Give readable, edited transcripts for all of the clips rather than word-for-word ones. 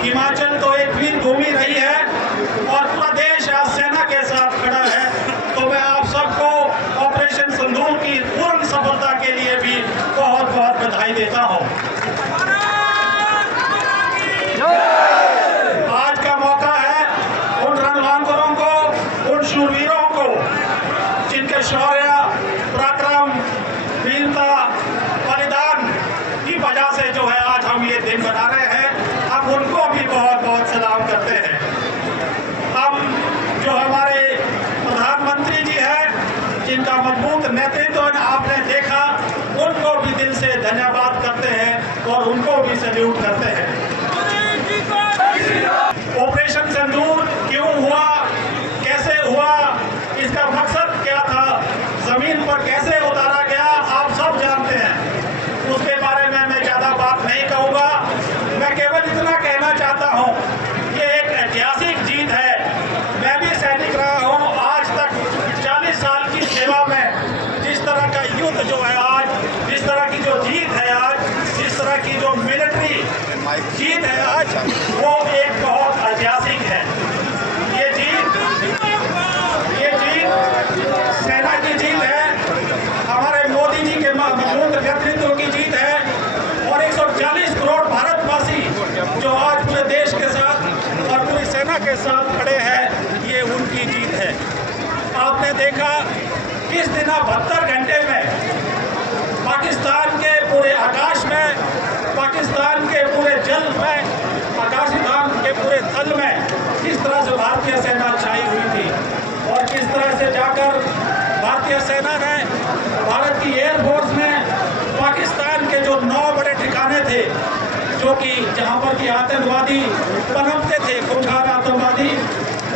हिमाचल तो एक वीर भूमि रही है और पूरा देश आज सेना के साथ खड़ा है। तो मैं आप सबको ऑपरेशन सिंदूर की पूर्ण सफलता के लिए भी बहुत बहुत बधाई देता हूं। आज का मौका है उन रणबांकुरों को, उन शूरवीरों को जिनके शौर्य, पराक्रम, वीरता, बलिदान की वजह से जो है आज हम ये दिन मना रहे हैं, हम उनको भी बहुत बहुत सलाम करते हैं। हम जो हमारे प्रधानमंत्री जी हैं, जिनका मजबूत नेतृत्व आपने देखा, उनको भी दिल से धन्यवाद करते हैं और उनको भी सैल्यूट करते हैं। ऑपरेशन सिंदूर क्यों हुआ, कैसे हुआ, इसका मकसद क्या था, जमीन पर कैसे उतारा गया, आप सब जानते हैं। उसके बारे में मैं ज्यादा बात नहीं कहूँगा। मैं केवल इतना कहना चाहता हूँ कि एक ऐतिहासिक जीत है। मैं भी सैनिक रहा हूँ, आज तक 40 साल की सेवा में जिस तरह का युद्ध जो है आज, जिस तरह की जो जीत है आज, जिस तरह की जो मिलिट्री जीत है आज, वो एक बहुत ऐतिहासिक है। ये जीत सेना की जीत है, हमारे मोदी जी के मजबूत नेतृत्व की जीत है और 140 करोड़ भारतवासी जो आज पूरे देश के साथ और पूरी सेना के साथ खड़े हैं, ये उनकी जीत है। आपने देखा किस दिन 72 घंटे में पाकिस्तान के पूरे आकाश में, पाकिस्तान के पूरे जल में, पाकिस्तान के पूरे थल में किस तरह से भारतीय सेना छाई हुई थी और किस तरह से जाकर भारतीय सेना ने, भारत की एयरफोर्स ने पाकिस्तान के जो 9 बड़े ठिकाने थे, जो कि जहां पर की आतंकवादी पनपते थे, खूंखार आतंकवादी,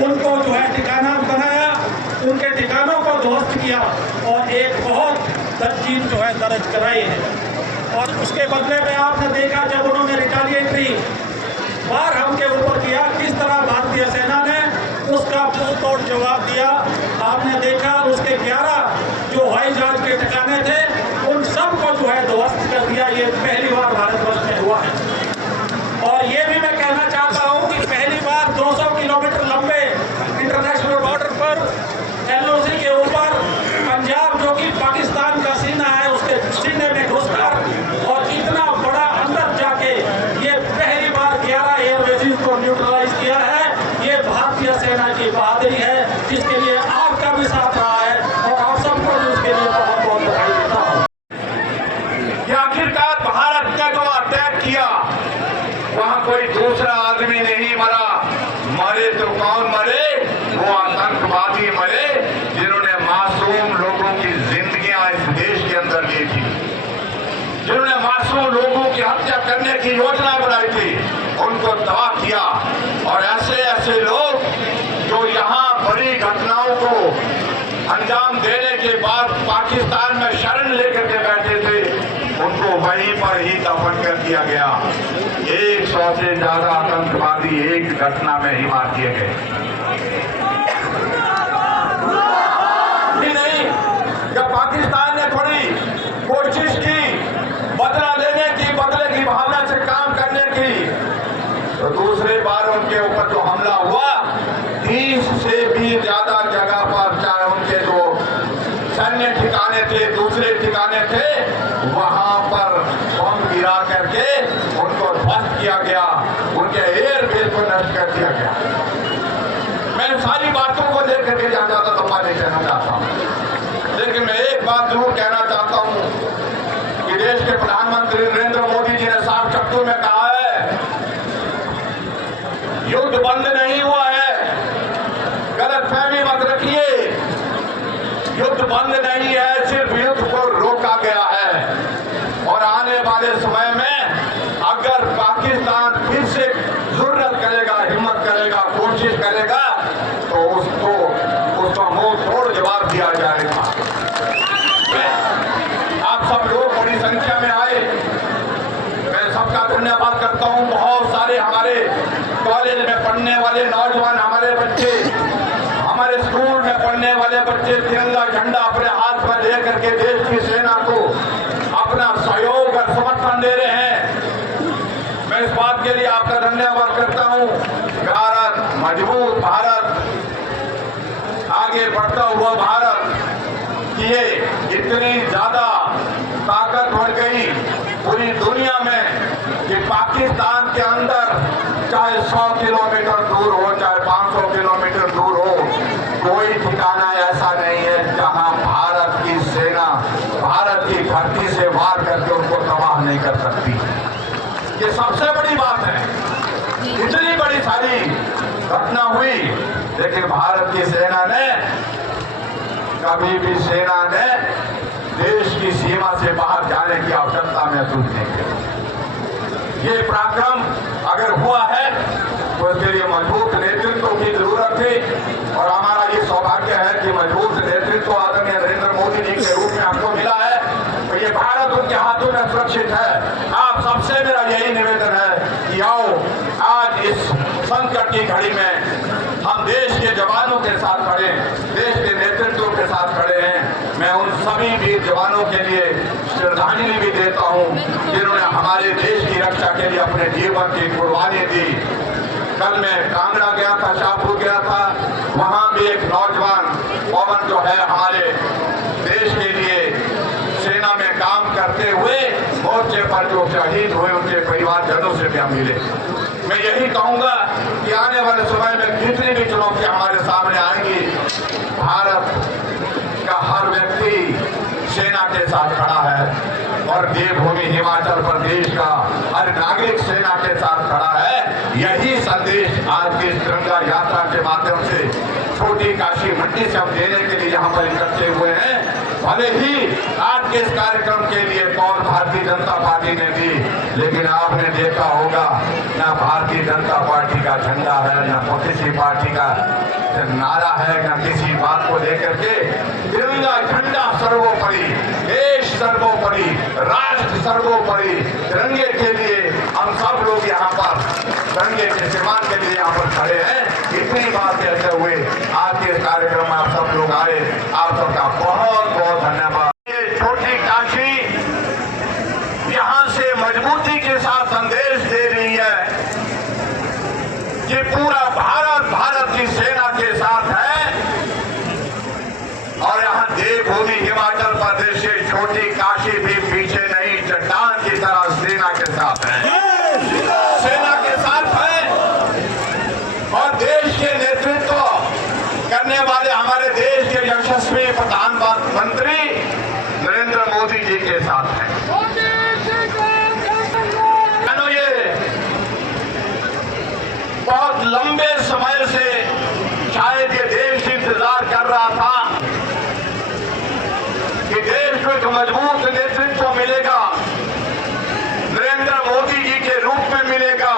उनको जो है ठिकाना बनाया, उनके ठिकानों को ध्वस्त किया और एक बहुत जीत जो है दर्ज कराई है। और उसके बदले में आपने देखा जब उन्होंने रिटालिएटरी वार हमके ऊपर किया, किस तरह भारतीय सेना ने उसका मुंह तोड़ जवाब दिया। आपने देखा उसके 11 जो हवाई जहाज के ठिकाने थे, उन सबको जो है ध्वस्त कर दिया। ये पहली बार भारतवर्ष में हुआ है। और ये भी मैं कहना चाहता हूँ कि पहली बार 200 किलोमीटर लंबे इंटरनेशनल बॉर्डर पर LOC के ऊपर पंजाब, जो कि पाकिस्तान का सीना है, उसके सीने में घुसकर और इतना बड़ा अंदर जाके ये पहली बार 11 एयरबेसेस को न्यूट्रलाइज किया है। ये भारतीय सेना की बहादुरी है, जिसके लिए आपका भी साथ रहा है और आप सबको भी उसके लिए बहुत बहुत बधाई देता हूँ। आखिरकार भारत ने जो अटैक किया, वहाँ कोई दूसरा आदमी नहीं मरा। मरे तो कौन मरे? वो आतंकवादी मरे, जिन्होंने मासूम लोगों की जिंदगियां इस देश के अंदर ली थी, जिन्होंने मासूम लोगों की हत्या करने की योजना बनाई थी, उनको तबाह किया। और ऐसे ऐसे लोग जो यहाँ बड़ी घटनाओं को अंजाम देने के बाद पाकिस्तान में शरण लेकर के बैठे थे, उनको वहीं पर ही दफन कर दिया गया। 100 से ज्यादा आतंकवादी एक घटना में ही मार दिए गए। नहीं, जब पाकिस्तान ने थोड़ी कोशिश की बदला लेने की, बदले की भावना से काम करने की, किया गया, उनके एयरबेस को नष्ट कर दिया गया। मैं सारी बातों को देख करके ज्यादा लंबा नहीं कहना चाहता हूं, लेकिन मैं एक बात जरूर कहना चाहता हूं कि देश के प्रधानमंत्री नरेंद्र मोदी जी ने साफ शब्दों में कहा है, युद्ध बंद नहीं हुआ है। गलतफहमी मत रखिए, युद्ध बंद नहीं है, सिर्फ युद्ध को रोका गया है। और आने वाले समय में अगर पाकिस्तान फिर से जरूरत करेगा, हिम्मत करेगा, कोशिश करेगा, तो उसका मुंह तोड़ जवाब दिया जाएगा। आप सब लोग बड़ी संख्या में आए, मैं सबका धन्यवाद करता हूं। बहुत सारे हमारे कॉलेज में पढ़ने वाले नौजवान, हमारे बच्चे, हमारे स्कूल में पढ़ने वाले बच्चे तिरंगा झंडा अपने हाथ में लेकर के देश की सेना को अपना सहयोग और समर्थन दे रहे हैं। मैं इस बात के लिए आपका धन्यवाद करता हूं। भारत, मजबूत भारत, आगे बढ़ता हुआ भारत, ये इतनी ज्यादा ताकत बढ़ गई पूरी दुनिया में कि पाकिस्तान के अंदर चाहे 100 किलोमीटर दूर हो, चाहे 500 किलोमीटर दूर हो, कोई ठिकाना ऐसा नहीं है जहां भारत की सेना भारत की धरती से वार करके उनको तबाह नहीं कर सकती। ये सबसे बड़ी बात है। इतनी बड़ी सारी घटना हुई, लेकिन भारत की सेना ने कभी भी देश की सीमा से बाहर जाने की आवश्यकता महसूस नहीं की। ये पराक्रम अगर हुआ है तो इसके लिए मजबूत नेतृत्व की जरूरत थी, और हमारा ये सौभाग्य है कि मजबूत नेतृत्व आदरणीय नरेंद्र मोदी जी के रूप में हमको मिला है। तो ये भारत उनके हाथों में सुरक्षित है। आप सबसे मेरा यही निवेदन है कि आओ आज इस संकट की घड़ी में हम देश के जवानों के साथ खड़े, देश के नेतृत्व के साथ खड़े हैं। मैं उन सभी वीर जवानों के लिए श्रद्धांजलि भी देता हूं जिन्होंने हमारे देश की रक्षा के लिए अपने जीवन की कुर्बानी दी। कल मैं कांगड़ा गया था, शाहपुर गया था, वहां भी एक नौजवान पवन जो है हमारे देश के लिए सेना में काम करते हुए मोर्चे पर जो शहीद हुए, उनके परिवारजनों से भी हम मिले। मैं यही कहूंगा कि आने वाले समय में जितनी भी चुनौतियां हमारे सामने आएंगी, भारत का हर व्यक्ति सेना के साथ खड़ा है, और देवभूमि हिमाचल प्रदेश का हर नागरिक सेना के साथ खड़ा है। यही संदेश आज की तिरंगा यात्रा के माध्यम से छोटी काशी मंडी से हम देने के लिए यहाँ पर इकट्ठे हुए हैं। भले ही आज के इस कार्यक्रम के लिए कौन भारतीय जनता पार्टी ने दी, लेकिन आपने देखा होगा न भारतीय जनता पार्टी का झंडा है, न किसी पार्टी का नारा है, न किसी बात को लेकर के। तिरंगा झंडा सर्वोपरि, देश सर्वोपरि, राष्ट्र सर्वोपरि। तिरंगे के लिए हम सब लोग यहाँ पर तिरंगे के सम्मान के लिए यहाँ पर खड़े हैं। इतनी बात कहते हुए आज के इस कार्यक्रम में आप सब लोग आए, आप सबका बहुत बहुत धन्यवाद। ये छोटी काशी यहाँ से मजबूती के साथ संदेश दे रही है कि पूरा भारत भारत की सेना के साथ है, और यहाँ देवभूमि हिमाचल प्रदेश से छोटी काशी भी पीछे नहीं, चट्टान की तरह सेना के साथ है, सेना के साथ है। और देश के नेतृत्व करने वाले हमारे देश के यशस्वी प्रधानमंत्री नरेंद्र मोदी जी के साथ है। ये बहुत लंबे समय से शायद ये देश इंतजार कर रहा था कि देश को एक मजबूत नेतृत्व मिलेगा, नरेंद्र मोदी जी के रूप में मिलेगा,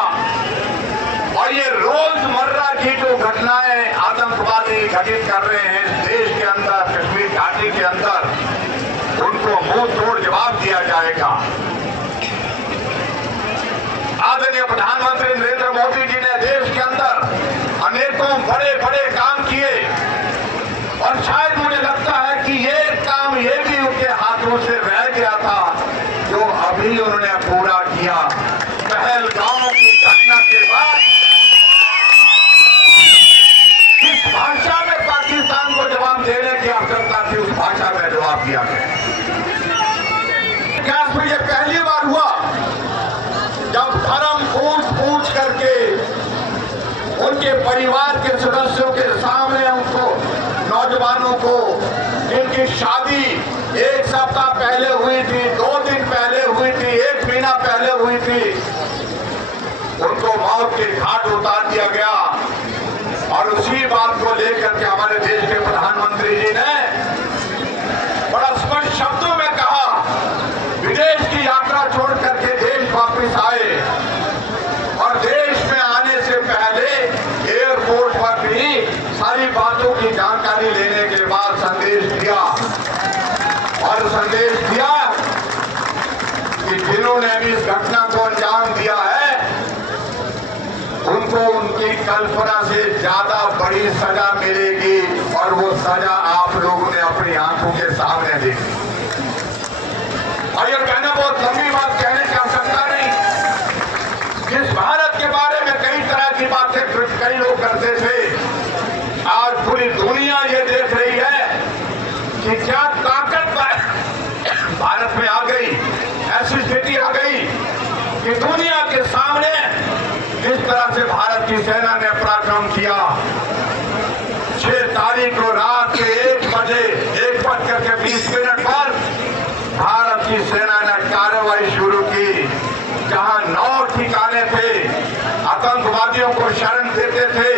और ये रोजमर्रा की जो घटनाएं आतंकवादी घटित कर रहे हैं इस देश के अंदर, कश्मीर घाटी के अंदर, उनको मुंह तोड़ जवाब दिया जाएगा। आदरणीय प्रधानमंत्री नरेंद्र मोदी जी ने देश के अंदर अनेकों बड़े बड़े काम किए, और शायद मुझे लगता है कि ये काम ये भी उनके हाथों से रह गया था जो अभी उन्होंने पूरा किया। पहलगाम की घटना के बाद जिस भाषा में पाकिस्तान को जवाब देने की आवश्यकता थी, उस भाषा में जवाब दिया गया। क्या ये पहली उनके परिवार के सदस्यों के सामने उनको नौजवानों को जिनकी शादी एक सप्ताह पहले हुई थी, 2 दिन पहले हुई थी, 1 महीना पहले हुई थी, उनको मौत के घाट उतार दिया गया। और उसी बात को लेकर के हमारे देश के प्रधानमंत्री जी ने बड़ा स्पष्ट शब्दों में कहा, विदेश की यात्रा छोड़ करके देश वापस आए और देश में आने से पहले एयरपोर्ट पर भी सारी बातों की जानकारी लेने के बाद संदेश दिया और संदेश दिया कि जिन्होंने भी इस घटना को अंजाम दिया है उनको उनकी कल्पना से ज्यादा बड़ी सजा मिलेगी और वो सजा आप लोगों ने अपनी आंखों के सामने देखी। और ये कहना बहुत लंबी बात कहने की आवश्यकता नहीं। जिस भारत के बारे में कई तरह की बातें कई लोग करते थे, आज पूरी दुनिया ये देख रही है कि क्या ताकत भारत में आ गई, ऐसी स्थिति आ गई कि दुनिया के सामने इस तरह से भारत की सेना ने पराक्रम किया। 6 तारीख को रात के 1:20 पर भारत की सेना ने कार्रवाई शुरू की, जहां 9 ठिकाने थे, आतंकवादियों को शरण देते थे,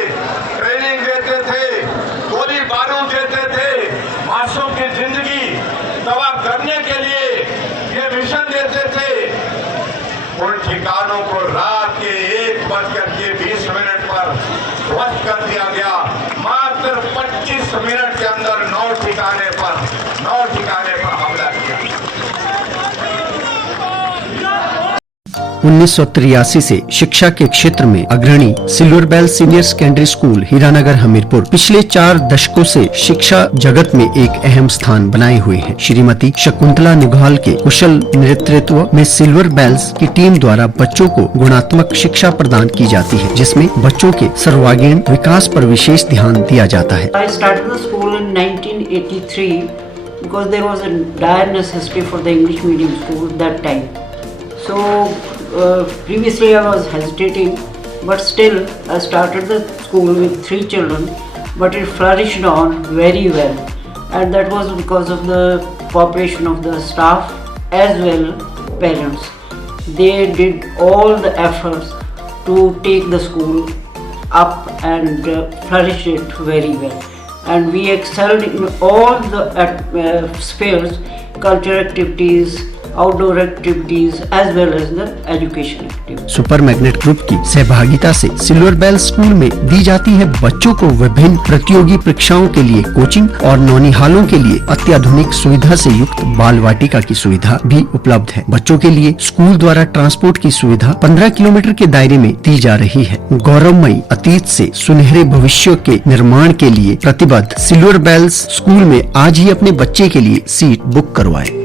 ट्रेनिंग देते थे, गोली बारूद देते थे, मासूम की जिंदगी तबाह करने के लिए ये मिशन देते थे। उन ठिकानों को रात के 1:20 पर ध्वस्त कर दिया गया। मात्र 25 मिनट के अंदर 9 ठिकाने पर हमला किया। 1983 से शिक्षा के क्षेत्र में अग्रणी silver bell senior secondary school Hiranagar Hamirpur पिछले 4 दशकों से शिक्षा जगत में एक अहम स्थान बनाए हुए हैं। श्रीमती शकुंतला निघाल के कुशल नेतृत्व में सिल्वर बेल्स की टीम द्वारा बच्चों को गुणात्मक शिक्षा प्रदान की जाती है, जिसमें बच्चों के सर्वांगीण विकास पर विशेष ध्यान दिया जाता है। I started the school in 1983 because there was a dire necessity for the English medium school that time. So previously I was hesitating, but still I started the school with 3 children, but it flourished on very well, and that was because of the cooperation of the staff as well parents. They did all the efforts to take the school up and flourish it very well, and we excelled in all the spheres, cultural activities, outdoor activities as well as the education activities. Super magnet group की सहभागिता से silver bell school में दी जाती है बच्चों को विभिन्न प्रतियोगी परीक्षाओं के लिए कोचिंग और नौनिहालों के लिए अत्याधुनिक सुविधा से युक्त बाल वाटिका की सुविधा भी उपलब्ध है। बच्चों के लिए स्कूल द्वारा ट्रांसपोर्ट की सुविधा 15 किलोमीटर के दायरे में दी जा रही है। गौरवमयी अतीत से सुनहरे भविष्य के निर्माण के लिए प्रतिबद्ध सिल्वर बेल्स स्कूल में आज ही अपने बच्चे के लिए सीट बुक करवाएं।